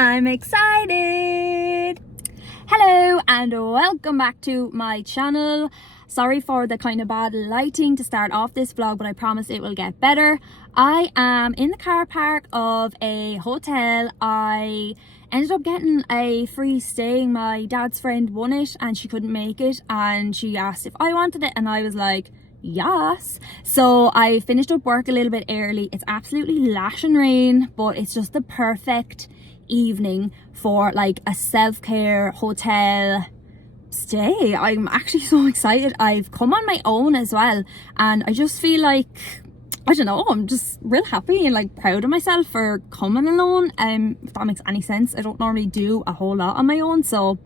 I'm excited! Hello and welcome back to my channel. Sorry for the kind of bad lighting to start off this vlog, but I promise it will get better. I am in the car park of a hotel. I ended up getting a free stay. My dad's friend won it and she couldn't make it, and she asked if I wanted it and I was like, yes. So I finished up work a little bit early. It's absolutely lashing rain, but it's just the perfect evening for like a self-care hotel stay. I'm actually so excited. I've come on my own as well, and I just feel like, I don't know, I'm just real happy and like proud of myself for coming alone. If that makes any sense. I don't normally do a whole lot on my own, so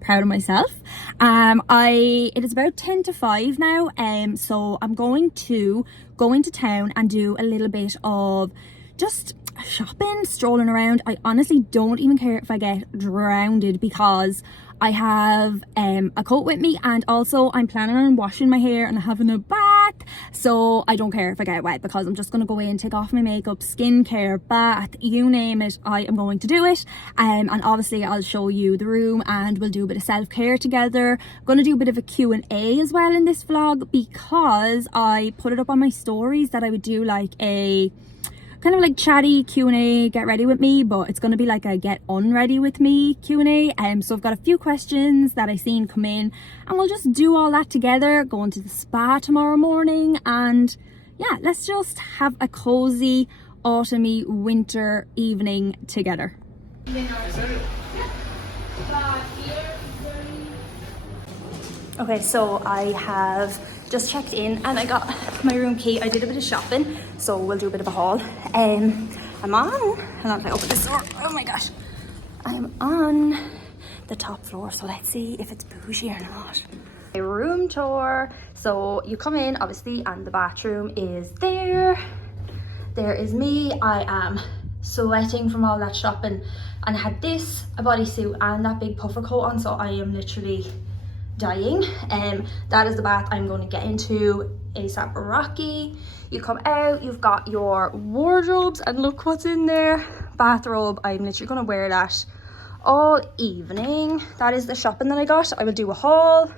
proud of myself. It is about 10 to 5 now, so I'm going to go into town and do a little bit of just shopping, strolling around. I honestly don't even care if I get drowned because I have a coat with me, and also I'm planning on washing my hair and having a bath, so I don't care if I get wet because I'm just going to go in, take off my makeup, skincare, bath, you name it, I am going to do it. And obviously I'll show you the room and we'll do a bit of self-care together. I'm going to do a bit of a Q&A as well in this vlog because I put it up on my stories that I would do like a kind of like chatty Q&A, get ready with me, but it's going to be like a get unready with me Q&A. So I've got a few questions that I seen come in, and we'll just do all that together, going to the spa tomorrow morning, and yeah, let's just have a cozy autumny winter evening together. Okay, so I have just checked in and I got my room key. I did a bit of shopping, so we'll do a bit of a haul. I'm on, hold on, I open this door. Oh my gosh. I'm on the top floor, so let's see if it's bougie or not. A room tour. So you come in, obviously, and the bathroom is there. There is me. I am sweating from all that shopping, and I had this, a bodysuit and that big puffer coat on, so I am literally dying. That is the bath I'm going to get into ASAP Rocky. You come out, you've got your wardrobes, and look what's in there. Bathrobe. I'm literally going to wear that all evening. That is the shopping that I got. I will do a haul.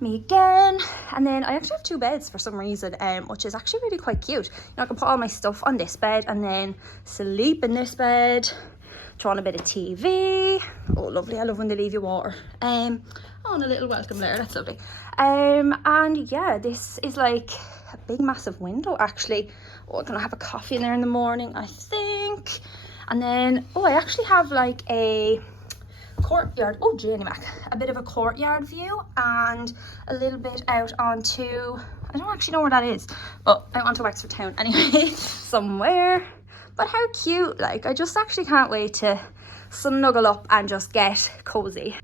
Me again. And then I actually have 2 beds for some reason, which is actually really quite cute. You know, I can put all my stuff on this bed and then sleep in this bed, turn on a bit of TV. Oh lovely, I love when they leave you water. Oh, and a little welcome there, that's lovely. And yeah, this is like a big massive window actually. Oh, I'm gonna have a coffee in there in the morning, I think. And then, oh, I actually have like a courtyard. Oh, Jenny Mac, a bit of a courtyard view and a little bit out onto, I don't actually know where that is, but out onto Wexford Town anyway, somewhere. But how cute, like I just actually can't wait to snuggle up and just get cozy.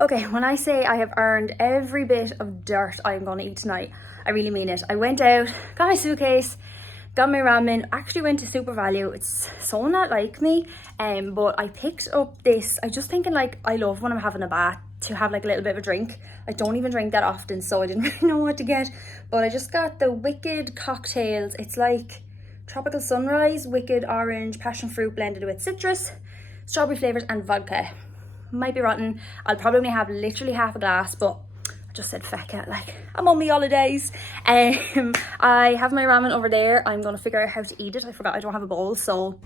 Okay, when I say I have earned every bit of dirt I'm going to eat tonight, I really mean it. I went out, got my suitcase, got my ramen, actually went to Super Value. It's so not like me, but I picked up this. I just thinking like, I love when I'm having a bath to have like a little bit of a drink. I don't even drink that often, so I didn't really know what to get, but I just got the Wicked cocktails. It's like Tropical Sunrise, Wicked orange, passion fruit blended with citrus, strawberry flavors and vodka. Might be rotten. I'll probably have literally half a glass, but I just said feck it, like I'm on my holidays. I have my ramen over there. I'm gonna figure out how to eat it. I forgot I don't have a bowl, so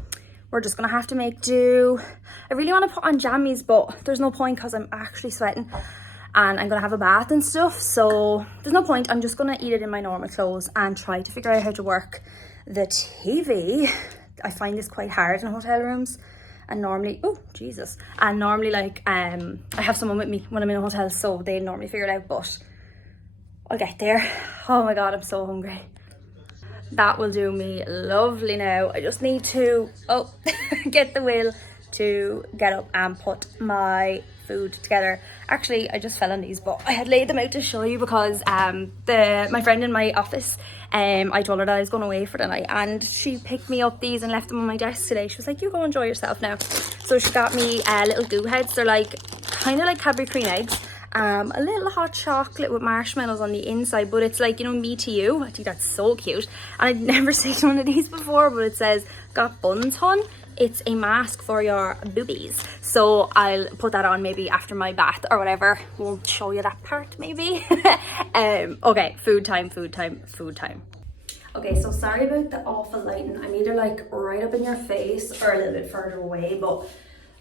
we're just gonna have to make do. I really want to put on jammies, but there's no point because I'm actually sweating and I'm gonna have a bath and stuff, so there's no point. I'm just gonna eat it in my normal clothes and try to figure out how to work the TV. I find this quite hard in hotel rooms, and normally, oh Jesus, and normally like I have someone with me when I'm in a hotel, so they normally figure it out, but I'll get there. Oh my god, I'm so hungry. That will do me lovely now. I just need to get the will to get up and put my food together. Actually, I just fell on these, but I had laid them out to show you because my friend in my office, I told her that I was going away for the night, and she picked me up these and left them on my desk today. She was like, you go enjoy yourself now. So she got me little goo heads. They're like kind of like Cadbury cream eggs, a little hot chocolate with marshmallows on the inside, but it's like, you know, me to you. I think that's so cute, and I'd never seen one of these before, but it says got buns hun It's a mask for your boobies. So I'll put that on maybe after my bath or whatever. Won't show you that part maybe. Okay, food time. Okay, so sorry about the awful lighting. I'm either like right up in your face or a little bit further away, but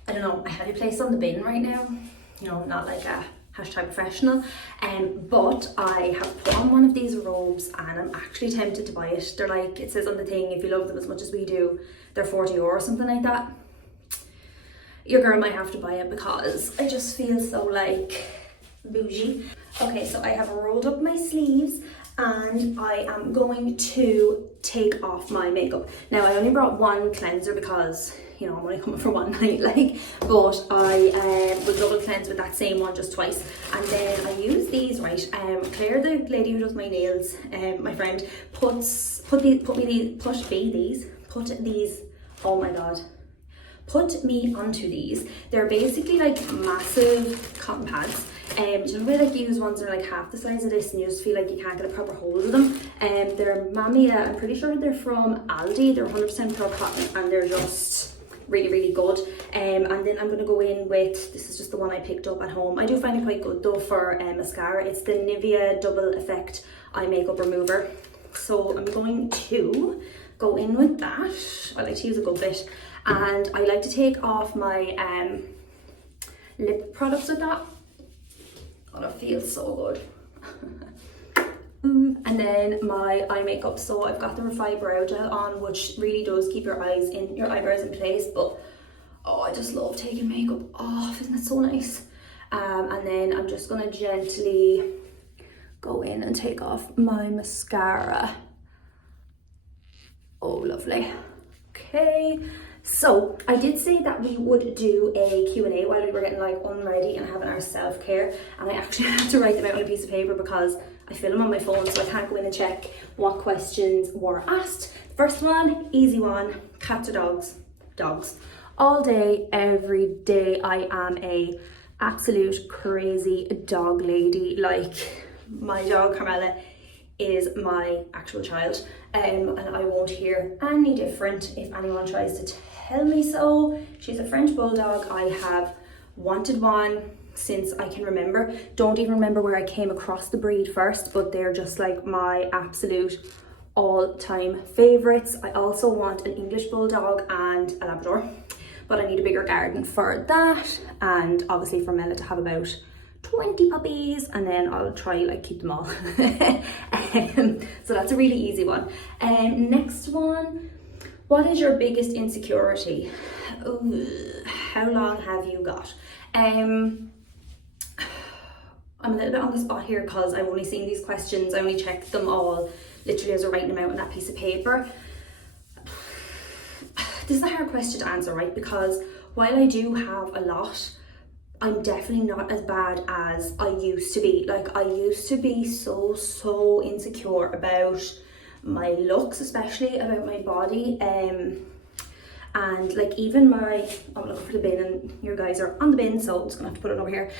I don't know, I have you placed on the bin right now. You know, not like a hashtag professional. But I have put on one of these robes and I'm actually tempted to buy it. They're like, it says on the thing, if you love them as much as we do, they're 40 euro or something like that. Your girl might have to buy it because I just feel so like bougie. Okay, so I have rolled up my sleeves and I am going to take off my makeup. Now I only brought one cleanser because, you know, I'm only coming for one night, like, but I will double cleanse with that same one just twice. And then I use these, right? Claire, the lady who does my nails, my friend, put me onto these. They're basically like massive cotton pads. Do you know where like you use ones that are like half the size of this and you just feel like you can't get a proper hold of them? They're Mamia, I'm pretty sure they're from Aldi. They're 100% pure cotton and they're just really good. And then I'm going to go in with, this is just the one I picked up at home. I do find it quite good though for mascara. It's the Nivea Double Effect Eye Makeup Remover. So I'm going to go in with that. I like to use a good bit. And I like to take off my lip products with that. Oh, that feels so good. And then my eye makeup. So I've got the Refi Brow Gel on, which really does keep your eyebrows in place. But oh, I just love taking makeup off. Isn't it so nice? And then I'm just gonna gently go in and take off my mascara. Oh, lovely. Okay. So I did say that we would do a Q&A while we were getting like unready and having our self-care, and I actually had to write them out on a piece of paper because I film on my phone, so I can't go in and check what questions were asked. First one, easy one, cats or dogs? Dogs. All day, every day, I am a absolute crazy dog lady. Like, my dog Carmela is my actual child, and I won't hear any different if anyone tries to tell me so. She's a French bulldog. I have wanted one since I can remember. Don't even remember where I came across the breed first, but they're just like my absolute all-time favorites. I also want an English bulldog and a Labrador, but I need a bigger garden for that, and obviously for Mela to have about 20 puppies, and then I'll try like keep them all. So that's a really easy one. Next one, what is your biggest insecurity? Ooh, how long have you got? I'm a little bit on the spot here because I've only seen these questions. I only checked them all literally as I was writing them out on that piece of paper. This is a hard question to answer, right? Because while I do have a lot, I'm definitely not as bad as I used to be. Like, I used to be so insecure about my looks, especially about my body. And like even my, I'm looking for the bin and your guys are on the bin, so I'm just gonna have to put it over here.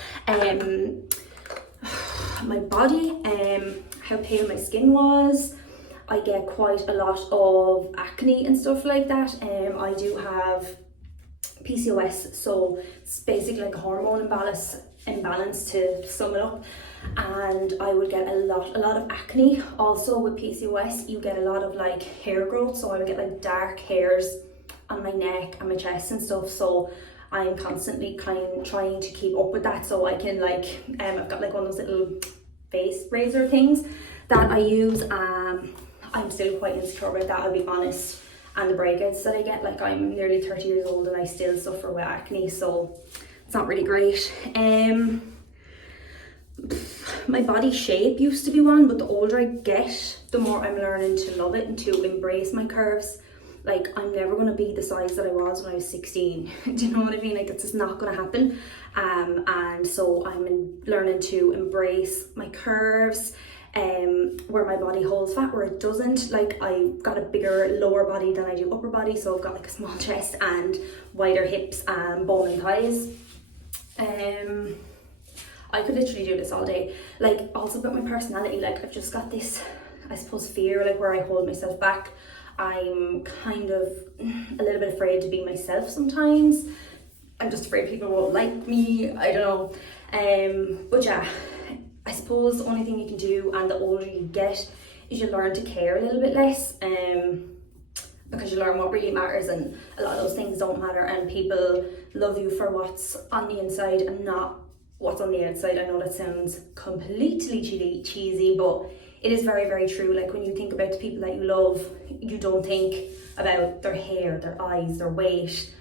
My body, how pale my skin was. I get quite a lot of acne and stuff like that. I do have PCOS, so it's basically like a hormone imbalance to sum it up, and I would get a lot of acne. Also with PCOS you get a lot of like hair growth, so I would get like dark hairs on my neck and my chest and stuff, so I'm constantly trying to keep up with that. So I can like I've got like one of those little face razor things that I use. I'm still quite insecure about that, I'll be honest. And the breakouts that I get, like I'm nearly 30 years old and I still suffer with acne, so it's not really great. My body shape used to be one, but the older I get, the more I'm learning to love it and to embrace my curves. Like, I'm never going to be the size that I was when I was 16. Do you know what I mean? Like, it's just not going to happen. And so I'm learning to embrace my curves, where my body holds fat, where it doesn't. Like, I've got a bigger lower body than I do upper body, so I've got like a small chest and wider hips and bone and thighs. I could literally do this all day. Like, also about my personality, like I've just got this, I suppose, fear, like where I hold myself back. I'm kind of a little bit afraid to be myself sometimes. I'm just afraid people won't like me, I don't know. But yeah, I suppose the only thing you can do, and the older you get, is you learn to care a little bit less, because you learn what really matters, and a lot of those things don't matter, and people love you for what's on the inside and not what's on the outside. I know that sounds completely cheesy, but it is very, very true. Like, when you think about the people that you love, you don't think about their hair, their eyes, their weight,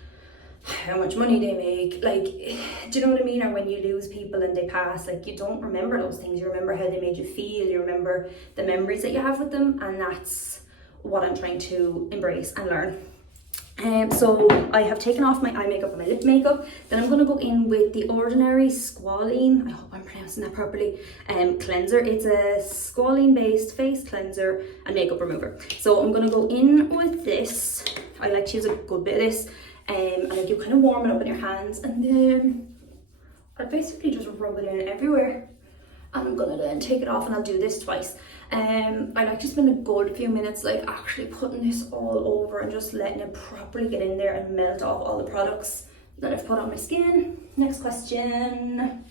how much money they make. Like, do you know what I mean? Or when you lose people and they pass, like, you don't remember those things. You remember how they made you feel, you remember the memories that you have with them, and that's what I'm trying to embrace and learn. So I have taken off my eye makeup and my lip makeup. Then I'm going to go in with the Ordinary Squalene, I hope I'm pronouncing that properly, cleanser. It's a squalene based face cleanser and makeup remover. So I'm going to go in with this. I like to use a good bit of this, and I do kind of warm it up in your hands, and then I basically just rub it in everywhere. And I'm gonna then take it off, and I'll do this twice. I like to spend a good few minutes like actually putting this all over and just letting it properly get in there and melt off all the products that I've put on my skin. Next question.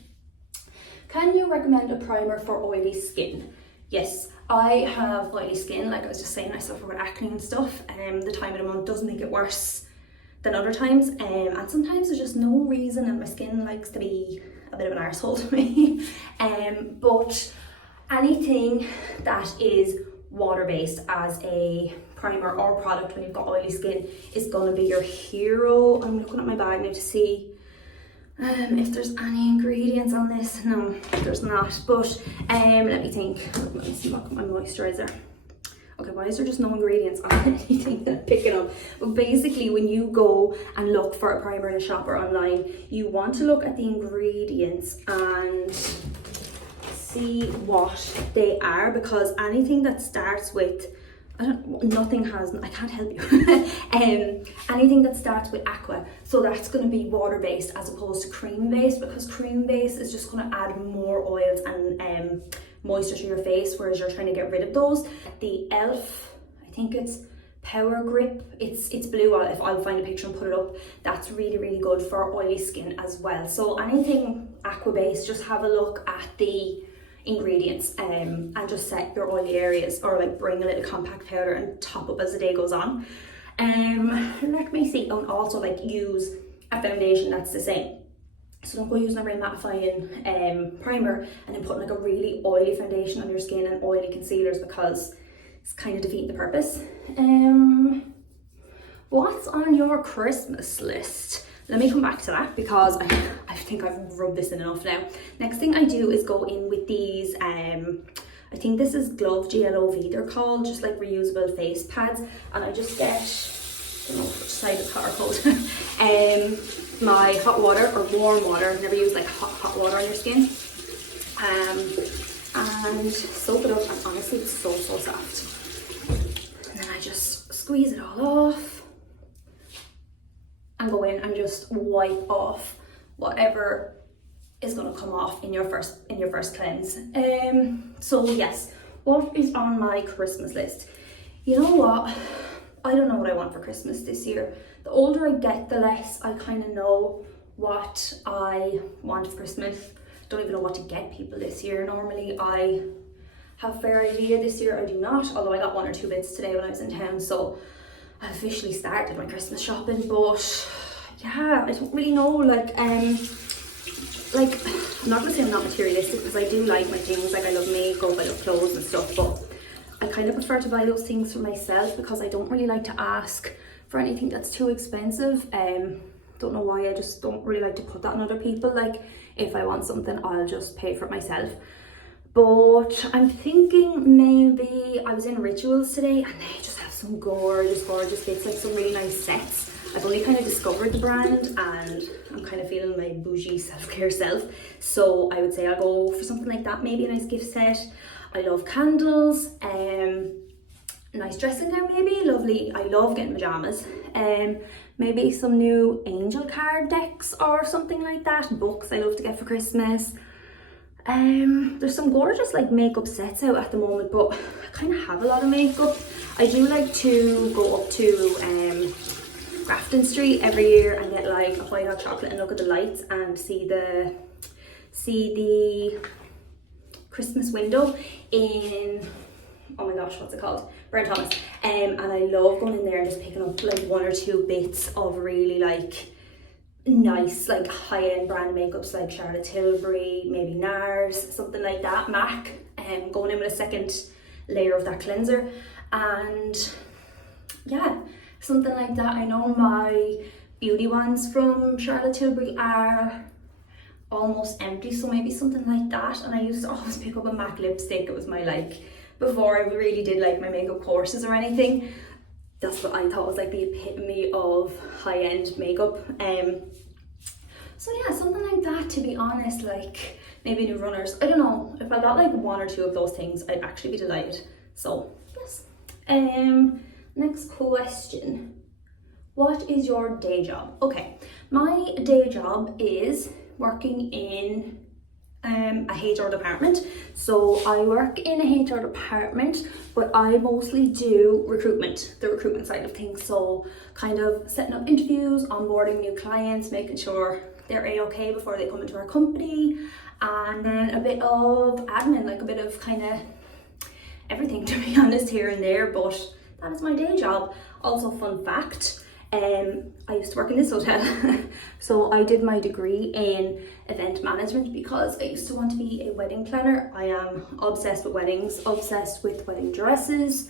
Can you recommend a primer for oily skin? Yes, I have oily skin. Like I was just saying, I suffer with acne and stuff. The time of the month does make it worse than other times, and sometimes there's just no reason, and my skin likes to be a bit of an arsehole to me. But anything that is water-based as a primer or product when you've got oily skin is going to be your hero. I'm looking at my bag now to see if there's any ingredients on this. No, there's not, but let me think. Let me see, look at my moisturizer. Okay, why is there just no ingredients on anything that I'm picking up? But basically, when you go and look for a primer in a shop or online, you want to look at the ingredients and see what they are, because anything that starts with, I can't help you. Anything that starts with aqua, so that's going to be water based as opposed to cream based, because cream based is just going to add more oils and moisture to your face, whereas you're trying to get rid of those. The Elf, I think it's Power Grip, it's blue. If I'll find a picture and put it up, that's really, really good for oily skin as well. So anything aqua based, just have a look at the ingredients and just set your oily areas, or like bring a little compact powder and top up as the day goes on. Let me see, and also like use a foundation that's the same. So don't go using a real mattifying primer and then putting like a really oily foundation on your skin and oily concealers, because it's kind of defeating the purpose. What's on your Christmas list? Let me come back to that, because I think I've rubbed this in enough now. Next thing I do is go in with these, I think this is Glove GLOV they're called, just like reusable face pads, and I just get, I don't know which side is hot or cold, my hot water or warm water. I've never used like hot water on your skin, and soak it up, and honestly it's so soft. And then I just squeeze it all off and go in and just wipe off whatever is going to come off in your first cleanse. So yes, what is on my Christmas list? You know what, I don't know what I want for Christmas this year. The older I get, the less I kind of know what I want for Christmas. Don't even know what to get people this year. Normally I have a fair idea. This year I do not, although I got one or two bits today when I was in town, so I officially started my Christmas shopping. But yeah, I don't really know, like I'm not gonna say I'm not materialistic, because I do like my things, like I love makeup, I love clothes and stuff, but I kind of prefer to buy those things for myself, because I don't really like to ask for anything that's too expensive. Don't know why, I just don't really like to put that on other people. Like, if I want something, I'll just pay for it myself. But I'm thinking maybe, I was in Rituals today and they just have some gorgeous bits, like some really nice sets. I've only kind of discovered the brand and I'm kind of feeling my bougie self-care self. So I would say I'll go for something like that, maybe a nice gift set. I love candles, nice dressing gown maybe, lovely. I love getting pajamas. Maybe some new angel card decks or something like that. Books I love to get for Christmas. There's some gorgeous like makeup sets out at the moment, but I kind of have a lot of makeup. I do like to go up to Grafton Street every year and get like a white hot chocolate and look at the lights and see the Christmas window in, oh my gosh, what's it called? Brent Thomas. And I love going in there and just picking up like 1 or 2 bits of really like nice like high-end brand makeups like Charlotte Tilbury, maybe NARS, something like that, MAC, and going in with a second layer of that cleanser. And yeah, something like that. I know my beauty ones from Charlotte Tilbury are almost empty, so maybe something like that. And I used to always pick up a MAC lipstick. It was my like, before I really did like my makeup courses or anything, that's what I thought was like the epitome of high-end makeup. So yeah, something like that, to be honest. Like maybe new runners, I don't know, if I got like 1 or 2 of those things, I'd actually be delighted. So yes. Next question, what is your day job? Okay, my day job is working in a HR department. So I work in a HR department, but I mostly do recruitment, the recruitment side of things. So kind of setting up interviews, onboarding new clients, making sure they're a-okay before they come into our company, and then a bit of admin, like a bit of kind of everything, to be honest, here and there. But that is my day job. Also, fun fact, I used to work in this hotel. So I did my degree in event management because I used to want to be a wedding planner. I am obsessed with weddings, obsessed with wedding dresses.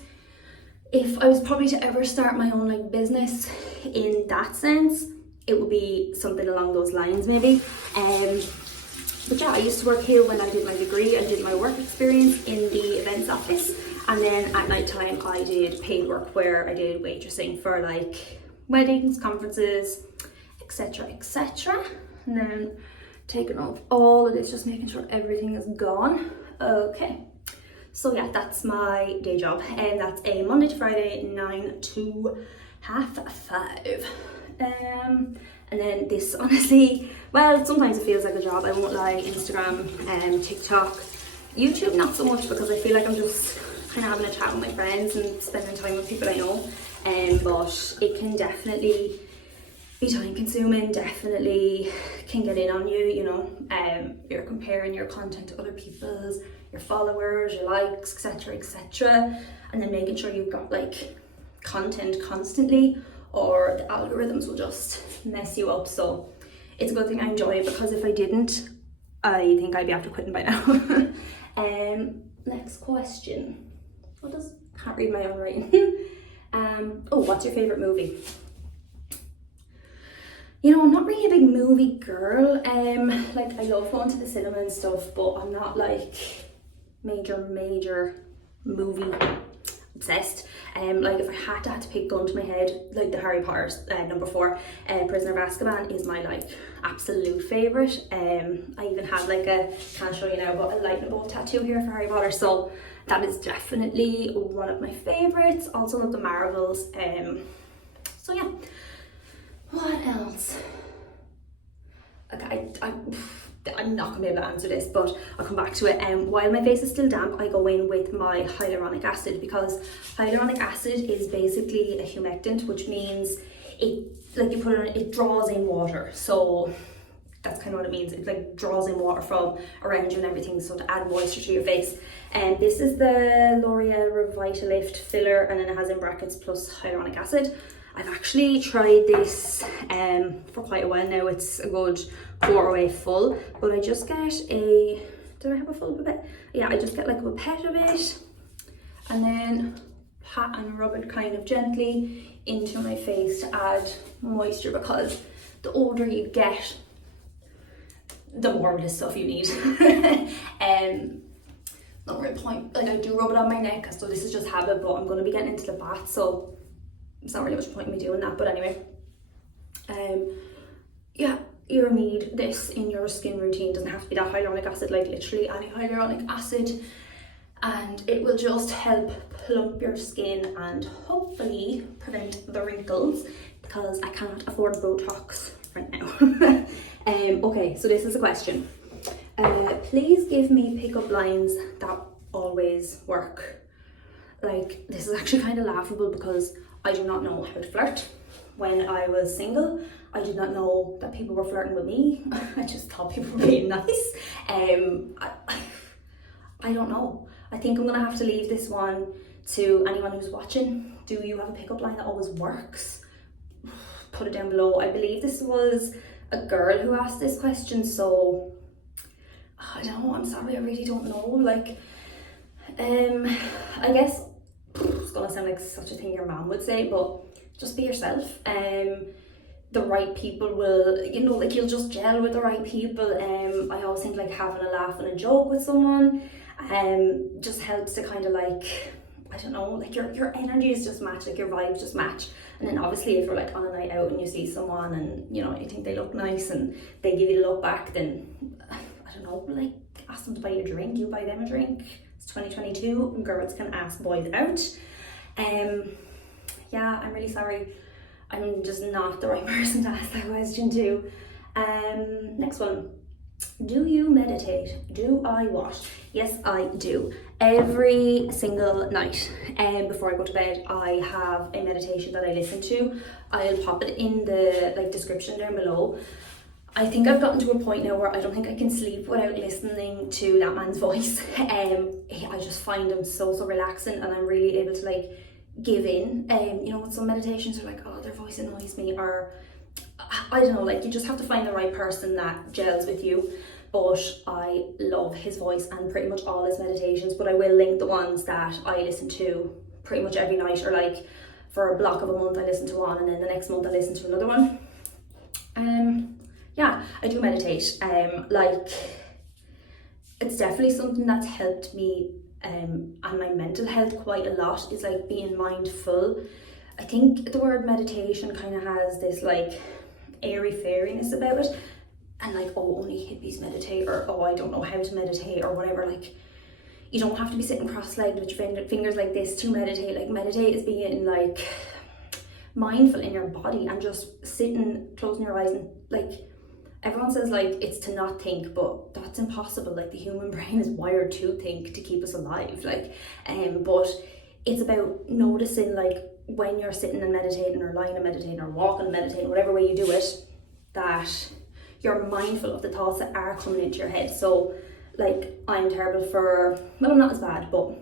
If I was probably to ever start my own like business in that sense, it would be something along those lines maybe. But yeah, I used to work here when I did my degree and did my work experience in the events office. And then at night time I did paid work where I did waitressing for like weddings, conferences, etc, etc. And then taking off all of this, just making sure everything is gone. Okay, so yeah, that's my day job, and that's a Monday to Friday 9 to 5:30. And then this, honestly, well, sometimes it feels like a job, I won't lie. Instagram and TikTok, YouTube not so much, because I feel like I'm just kind of having a chat with my friends and spending time with people I know. But it can definitely be time consuming, definitely can get in on you, you know. You're comparing your content to other people's, your followers, your likes, etc, etc, and then making sure you've got like content constantly, or the algorithms will just mess you up. So it's a good thing I enjoy it, because if I didn't, I think I'd be after quitting by now. Next question. Can't read my own writing. Oh, what's your favorite movie? You know, I'm not really a big movie girl. Like I love going to the cinema and stuff, but I'm not like major movie obsessed. Like if I had to pick gun to my head, like the Harry Potter number 4, Prisoner of Azkaban is my like absolute favorite. I even have like a, can't show you now, but a lightning bolt tattoo here for Harry Potter, so that is definitely one of my favorites. Also love the Marvels. So yeah, what else? Okay, I'm not gonna be able to answer this, but I'll come back to it. While my face is still damp, I go in with my hyaluronic acid, because hyaluronic acid is basically a humectant, which means it, like you put it on, it draws in water. So that's kind of what it means. It like draws in water from around you and everything, so to add moisture to your face. And this is the L'Oreal Revitalift filler, and then it has in brackets plus hyaluronic acid. I've actually tried this for quite a while now. It's a good quarter way full, but I just get a, did I have a full pipette? Yeah, I just get like a pipette of it, and then pat and rub it kind of gently into my face to add moisture, because the older you get, the more of this stuff you need. Not really point, like I do rub it on my neck, so this is just habit, but I'm going to be getting into the bath, so it's not really much point in me doing that. But anyway, yeah, you need this in your skin routine. It doesn't have to be that hyaluronic acid, like literally any hyaluronic acid, and it will just help plump your skin and hopefully prevent the wrinkles, because I cannot afford Botox right now. Okay, so this is a question. please give me pickup lines that always work. Like, this is actually kind of laughable because I do not know how to flirt. When I was single, I did not know that people were flirting with me. I just thought people were being nice. I don't know. I think I'm gonna have to leave this one to anyone who's watching. Do you have a pickup line that always works? Put it down below. I believe this was a girl who asked this question, so I don't know, I'm sorry, I really don't know. Like, I guess it's gonna sound like such a thing your mom would say, but just be yourself. The right people will, you know, like, you'll just gel with the right people. I always think like having a laugh and a joke with someone just helps to kind of like, I don't know, like your energies just match, like your vibes just match. And then obviously if you're like on a night out and you see someone and, you know, you think they look nice and they give you the look back, then I don't know, like, ask them to buy you a drink, you buy them a drink. It's 2022, girls can ask boys out. Yeah, I'm really sorry, I'm just not the right person to ask that question to. Next one. Do you meditate? Do I what? Yes, I do. Every single night before I go to bed, I have a meditation that I listen to. I'll pop it in the description down below. I think I've gotten to a point now where I don't think I can sleep without listening to that man's voice. I just find him so relaxing, and I'm really able to like give in. You know, with some meditations are like, oh, their voice annoys me, or I don't know, like, you just have to find the right person that gels with you. But I love his voice and pretty much all his meditations, but I will link the ones that I listen to pretty much every night, or like for a block of a month I listen to one and then the next month I listen to another one. Yeah, I do meditate. Like, it's definitely something that's helped me and my mental health quite a lot, is like being mindful. I think the word meditation kind of has this like airy fairiness about it, and like, oh, only hippies meditate, or oh, I don't know how to meditate, or whatever. Like, you don't have to be sitting cross-legged with your fingers like this to meditate. Like, meditate is being like mindful in your body and just sitting, closing your eyes, and like, everyone says like it's to not think, but that's impossible. Like, the human brain is wired to think to keep us alive. Like, but it's about noticing, like, when you're sitting and meditating, or lying and meditating, or walking and meditating, whatever way you do it, that you're mindful of the thoughts that are coming into your head. So like, I'm terrible for, well, I'm not as bad, but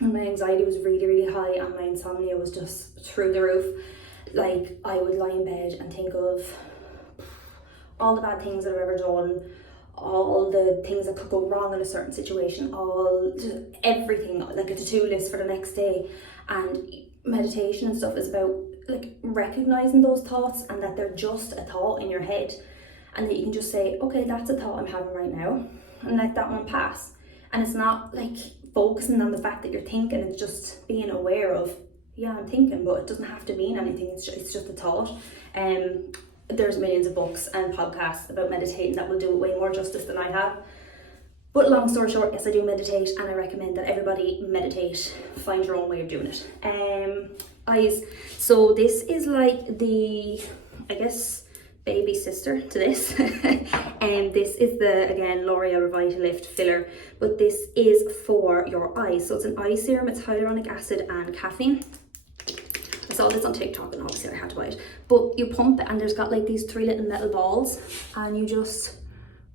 when my anxiety was really high and my insomnia was just through the roof, like, I would lie in bed and think of all the bad things that I've ever done, all the things that could go wrong in a certain situation, everything, like a to-do list for the next day. And meditation and stuff is about like recognizing those thoughts, and that they're just a thought in your head, and that you can just say, okay, that's a thought I'm having right now, and let that one pass. And it's not like focusing on the fact that you're thinking, it's just being aware of, yeah, I'm thinking, but it doesn't have to mean anything, it's just a thought. There's millions of books and podcasts about meditating that will do it way more justice than I have. But long story short, yes, I do meditate, and I recommend that everybody meditate. Find your own way of doing it. So this is like the, I guess, baby sister to this. And this is the, again, L'Oreal Revitalift filler, but this is for your eyes. So it's an eye serum, it's hyaluronic acid and caffeine. I saw this on TikTok and obviously I had to buy it. But you pump it, and there's got like these 3 little metal balls, and you just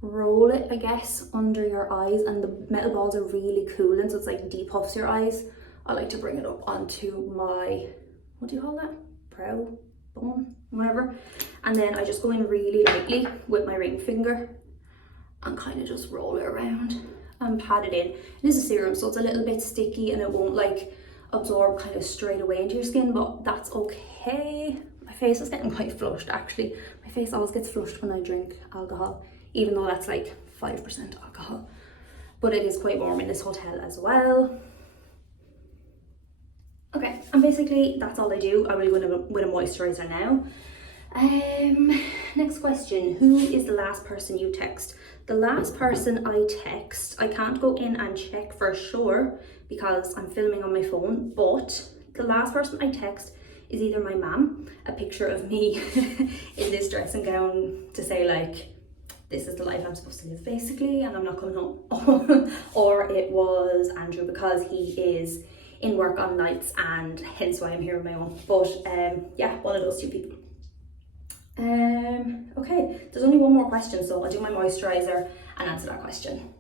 roll it, I guess, under your eyes, and the metal balls are really cooling, so it's like depuffs your eyes. I like to bring it up onto my, what do you call that? Brow bone, whatever. And then I just go in really lightly with my ring finger and kind of just roll it around and pat it in. It is a serum, so it's a little bit sticky and it won't like absorb kind of straight away into your skin, but that's okay. My face is getting quite flushed actually. My face always gets flushed when I drink alcohol, even though that's like 5% alcohol. But it is quite warm in this hotel as well. Okay, and basically that's all I do. I will go in with a moisturizer now. Next question, who is the last person you text? The last person I text, I can't go in and check for sure because I'm filming on my phone, but the last person I text is either my mum, a picture of me in this dressing gown to say like, this is the life I'm supposed to live basically, and I'm not coming home. Or it was Andrew, because he is in work on nights and hence why I'm here on my own. But yeah, one of those two people. Okay, there's only one more question, so I'll do my moisturizer and answer that question.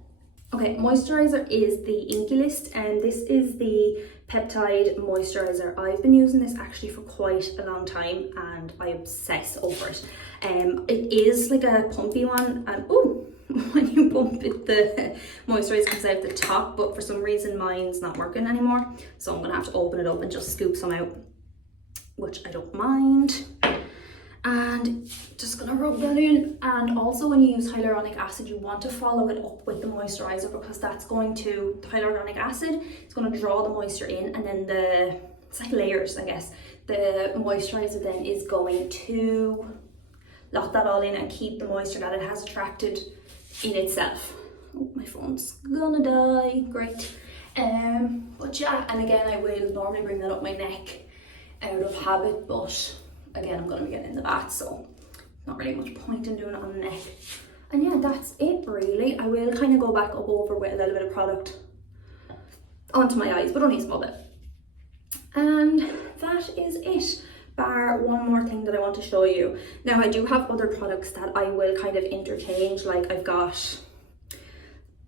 Okay, moisturizer is the Inky List, and this is the peptide moisturizer. I've been using this actually for quite a long time and I obsess over it. It is like a pumpy one, and oh, when you bump it, the moisturizer comes out the top, but for some reason mine's not working anymore, so I'm gonna have to open it up and just scoop some out, which I don't mind. And just gonna rub that in. And also, when you use hyaluronic acid, you want to follow it up with the moisturizer, because that's going to, the hyaluronic acid, it's going to draw the moisture in, and then it's like layers, I guess. The moisturizer then is going to lock that all in and keep the moisture that it has attracted in itself. Oh, my phone's gonna die, great. But yeah, and again, I will normally bring that up my neck out of habit, but again, I'm going to be getting in the bath, so not really much point in doing it on the neck. And yeah, that's it really. I will kind of go back up over with a little bit of product onto my eyes, but only a small bit. And that is it, bar one more thing that I want to show you. Now, I do have other products that I will kind of interchange, like I've got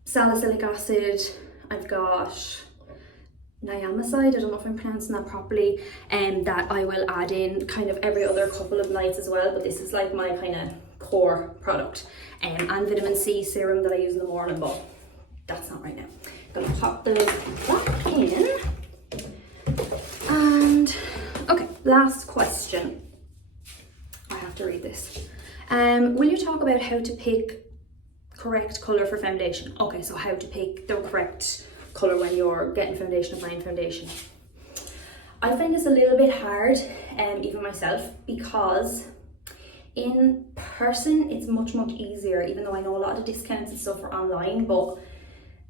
salicylic acid, I've got niamaside, I don't know if I'm pronouncing that properly, and that I will add in kind of every other couple of nights as well, but this is like my kind of core product. And vitamin C serum that I use in the morning, but that's not right now. I'm gonna pop those back in. And okay, last question. I have to read this. Will you talk about how to pick correct colour for foundation? Okay, so how to pick the correct colour when you're getting foundation, applying foundation. I find this a little bit hard, even myself, because in person it's much easier, even though I know a lot of the discounts and stuff are online, but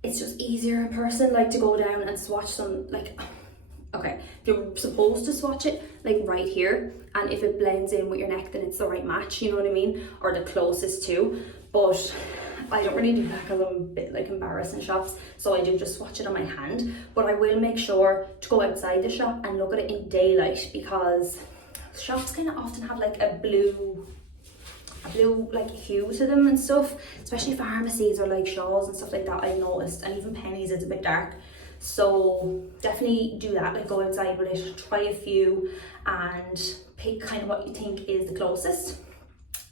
it's just easier in person, like to go down and swatch them. Like, okay, you're supposed to swatch it like right here, and if it blends in with your neck then it's the right match, you know what I mean, or the closest to. But I don't really do that because I'm a bit like embarrassed in shops, so I do just swatch it on my hand. But I will make sure to go outside the shop and look at it in daylight, because shops kind of often have like a blue like hue to them and stuff, especially pharmacies or like Shaw's and stuff like that, I've noticed, and even Penny's, it's a bit dark. So definitely do that, like go outside with it, try a few and pick kind of what you think is the closest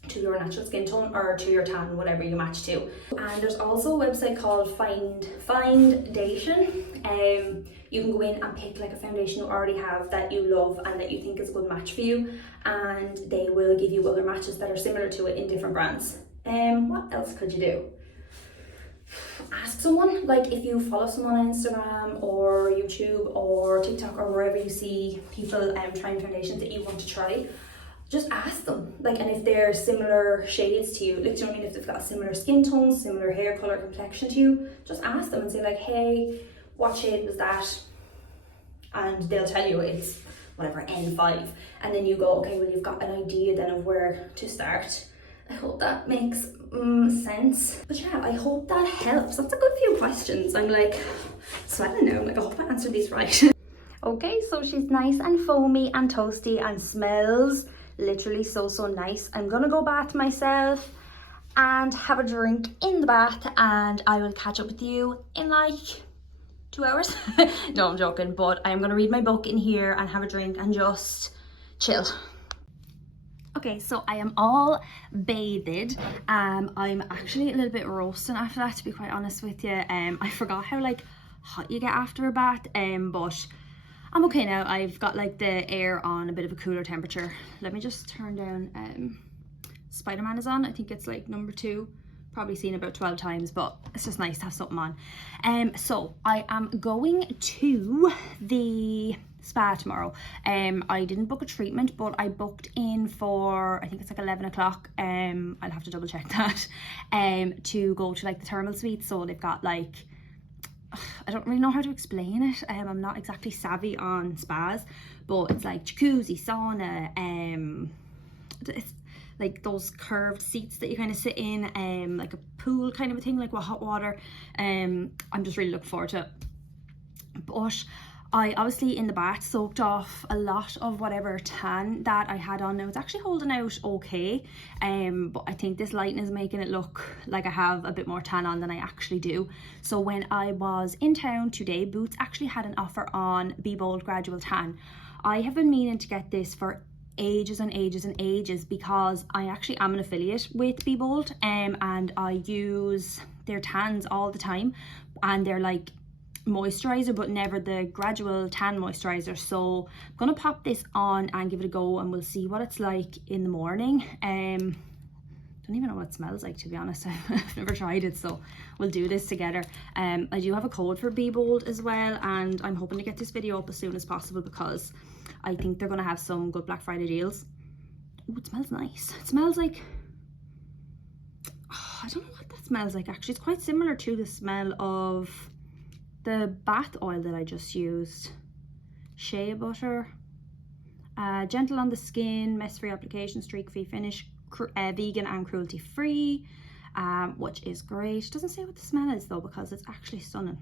to your natural skin tone or to your tan, whatever you match to. And there's also a website called Findation. You can go in and pick like a foundation you already have that you love and that you think is a good match for you, and they will give you other matches that are similar to it in different brands. What else could you do? Ask someone, like if you follow someone on Instagram or YouTube or TikTok or wherever you see people trying foundations that you want to try, just ask them, like, and if they're similar shades to you, like, do you know what I mean, if they've got similar skin tones, similar hair color, complexion to you, just ask them and say like, hey, what shade was that? And they'll tell you it's whatever, N5, and then you go, okay, well, you've got an idea then of where to start. I hope that makes sense. But yeah, I hope that helps. That's a good few questions. I'm like sweating now. I'm like, I hope I answered these right. Okay, so she's nice and foamy and toasty and smells literally so nice. I'm gonna go bath myself and have a drink in the bath, and I will catch up with you in like 2 hours. No, I'm joking, but I'm gonna read my book in here and have a drink and just chill. Okay, so I am all bathed. I'm actually a little bit roasting after that, to be quite honest with you. I forgot how like hot you get after a bath, but I'm okay now. I've got like the air on a bit of a cooler temperature. Let me just turn down. Spider-Man is on. I think it's like number 2. Probably seen about 12 times, but it's just nice to have something on. So I am going to the spa tomorrow. I didn't book a treatment, but I booked in for, I think it's like 11 o'clock. I'll have to double check that. To go to like the thermal suite. So they've got like, I don't really know how to explain it. I'm not exactly savvy on spas, but it's like jacuzzi, sauna, like those curved seats that you kind of sit in, like a pool kind of a thing, like with hot water. I'm just really looking forward to it. But I obviously in the bath soaked off a lot of whatever tan that I had on. Now it's actually holding out okay, but I think this lighting is making it look like I have a bit more tan on than I actually do. So when I was in town today, Boots actually had an offer on Be Bold Gradual Tan. I have been meaning to get this for ages and ages and ages because I actually am an affiliate with Be Bold, and I use their tans all the time, and they're like moisturizer but never the gradual tan moisturizer. So I'm gonna pop this on and give it a go, and we'll see what it's like in the morning. Don't even know what it smells like, to be honest. I've never tried it, so we'll do this together. I do have a code for Be Bold as well, and I'm hoping to get this video up as soon as possible because I think they're gonna have some good Black Friday deals. Oh, it smells nice. It smells like, oh, I don't know what that smells like actually. It's quite similar to the smell of the bath oil that I just used. Shea butter, gentle on the skin, mess-free application, streak-free finish, vegan and cruelty-free, which is great. It doesn't say what the smell is though because it's actually stunning.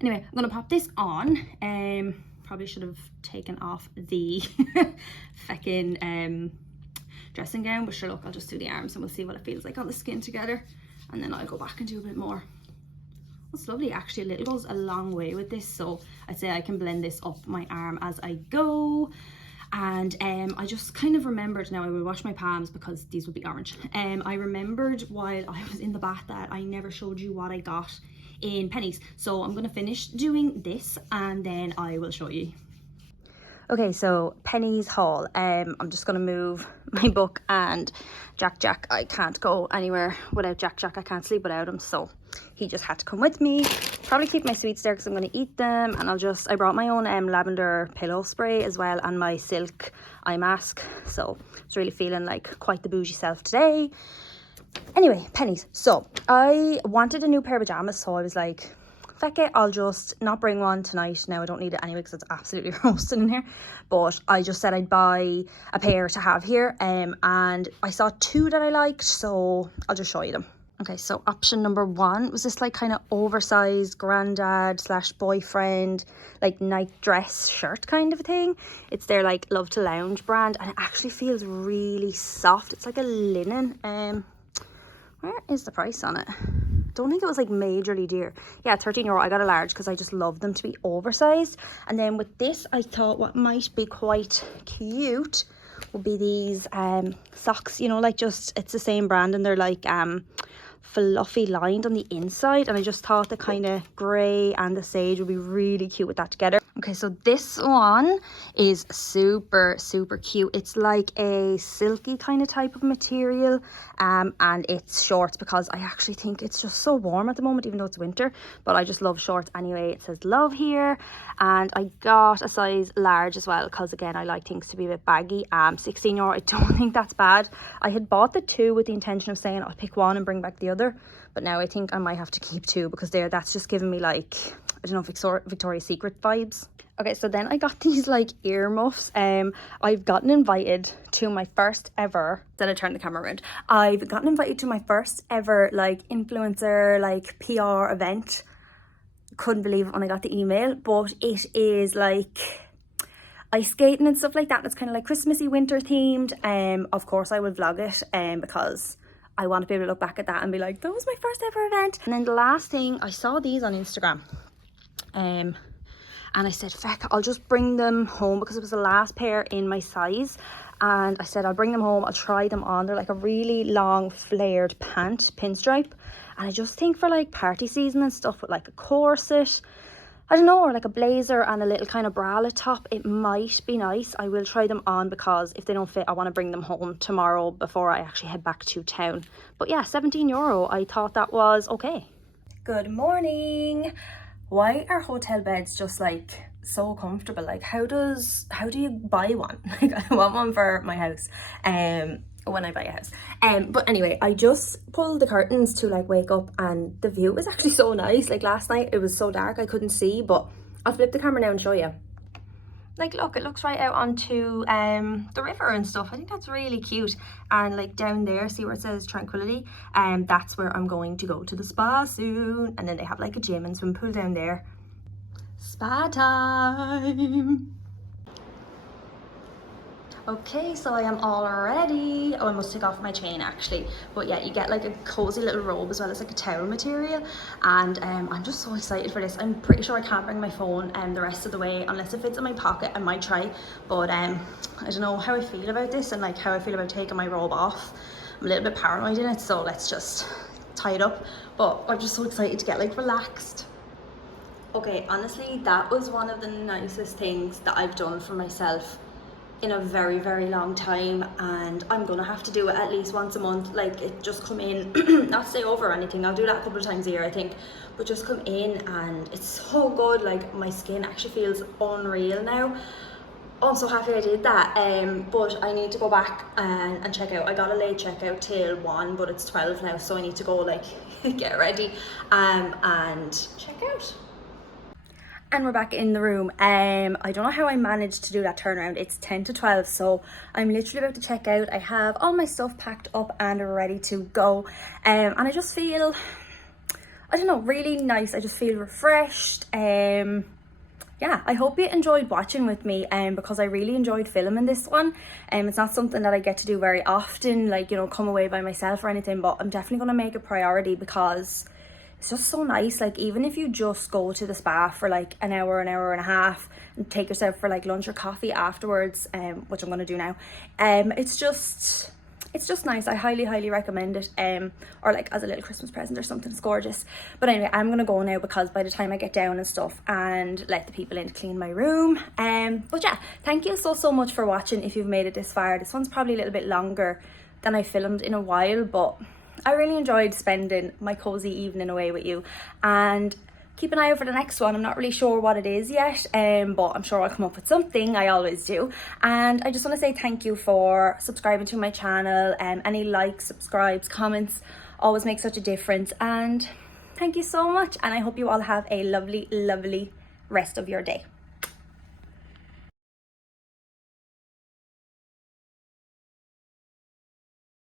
Anyway, I'm gonna pop this on. Probably should have taken off the feckin' dressing gown, but sure, look, I'll just do the arms and we'll see what it feels like on the skin together, and then I'll go back and do a bit more. It's lovely actually. A little goes a long way with this, so I'd say I can blend this up my arm as I go. And I just kind of remembered, now I will wash my palms because these will be orange. I remembered while I was in the bath that I never showed you what I got in Pennies, so I'm gonna finish doing this and then I will show you. Okay, so Pennies haul. I'm just gonna move my book and Jack. I can't go anywhere without Jack. I can't sleep without him, so he just had to come with me. Probably keep my sweets there because I'm gonna eat them, and I brought my own lavender pillow spray as well, and my silk eye mask, so it's really feeling like quite the bougie self today. Anyway, Pennies. So I wanted a new pair of pajamas, so I was like, feck it, I'll just not bring one tonight. Now I don't need it anyway because it's absolutely roasting in here, but I just said I'd buy a pair to have here, and I saw two that I liked, so I'll just show you them. Okay, so option number one was this like kind of oversized granddad slash boyfriend like night dress shirt kind of a thing. It's their like Love to Lounge brand, and it actually feels really soft. It's like a linen. Where is the price on it? Don't think it was like majorly dear. Yeah, €13. I got a large because I just love them to be oversized. And then with this, I thought what might be quite cute would be these socks, you know, like just, it's the same brand, and they're like fluffy lined on the inside, and I just thought the kind of grey and the sage would be really cute with that together. Okay, so this one is super cute. It's like a silky kind of type of material, and it's shorts because I actually think it's just so warm at the moment, even though it's winter, but I just love shorts anyway. It says love here, and I got a size large as well because again I like things to be a bit baggy. €16. I don't think that's bad. I had bought the two with the intention of saying I'll pick one and bring back the other, but now I think I might have to keep two because that's just giving me like, I don't know, Victoria's Secret vibes. Okay, so then I got these like earmuffs. I've gotten invited to my first ever, then I turned the camera around. I've gotten invited to my first ever like influencer, like PR event. Couldn't believe it when I got the email, but it is like ice skating and stuff like that. It's kind of like Christmassy winter themed. Of course I will vlog it because I want to be able to look back at that and be like, that was my first ever event. And then the last thing, I saw these on Instagram. And I said, feck, I'll just bring them home because it was the last pair in my size. And I said, I'll bring them home, I'll try them on. They're like a really long flared pant, pinstripe. And I just think for like party season and stuff with like a corset, I don't know, or like a blazer and a little kind of bralette top, it might be nice. I will try them on because if they don't fit, I want to bring them home tomorrow before I actually head back to town. But yeah, €17, I thought that was okay. Good morning. Why are hotel beds just like so comfortable? Like how do you buy one? Like I want one for my house when I buy a house. But anyway, I just pulled the curtains to like wake up, and the view was actually so nice. Like last night it was so dark I couldn't see, but I'll flip the camera now and show you. like look, it looks right out onto the river and stuff. I think that's really cute. And like down there, see where it says Tranquility, that's where I'm going to go to the spa soon. And then they have like a gym and swim pool down there. Spa time. Okay, so I am all ready. Oh, I must take off my chain actually. But yeah, you get like a cozy little robe as well as like a towel material. And I'm just so excited for this. I'm pretty sure I can't bring my phone the rest of the way unless it fits in my pocket. I might try, but I don't know how I feel about this and like how I feel about taking my robe off. I'm a little bit paranoid in it, so let's just tie it up. But I'm just so excited to get like relaxed. Okay, honestly, that was one of the nicest things that I've done for myself in a very, very long time, and I'm gonna have to do it at least once a month. Like, it just come in, not stay over or anything. I'll do that a couple of times a year, I think, but just come in, and it's so good. Like, my skin actually feels unreal now. Oh, I'm so happy I did that. But I need to go back and check out. I got a late checkout till 1, but it's 12 now, so I need to go like get ready and check out. And we're back in the room. I don't know how I managed to do that turnaround. It's 10 to 12, so I'm literally about to check out. I have all my stuff packed up and ready to go. And I just feel, I don't know, really nice. I just feel refreshed. Yeah, I hope you enjoyed watching with me, because I really enjoyed filming this one. It's not something that I get to do very often, like, you know, come away by myself or anything, but I'm definitely going to make a priority because it's just so nice. Like, even if you just go to the spa for like an hour and a half and take yourself for like lunch or coffee afterwards, which I'm going to do now, it's just nice. I highly recommend it, or like as a little Christmas present or something. It's gorgeous. But anyway, I'm gonna go now because by the time I get down and stuff and let the people in to clean my room, but yeah, thank you so much for watching. If you've made it this far, this one's probably a little bit longer than I filmed in a while, but I really enjoyed spending my cozy evening away with you, and keep an eye out for the next one. I'm not really sure what it is yet, but I'm sure I'll come up with something. I always do. And I just want to say thank you for subscribing to my channel. Any likes, subscribes, comments always make such a difference. And thank you so much. And I hope you all have a lovely rest of your day.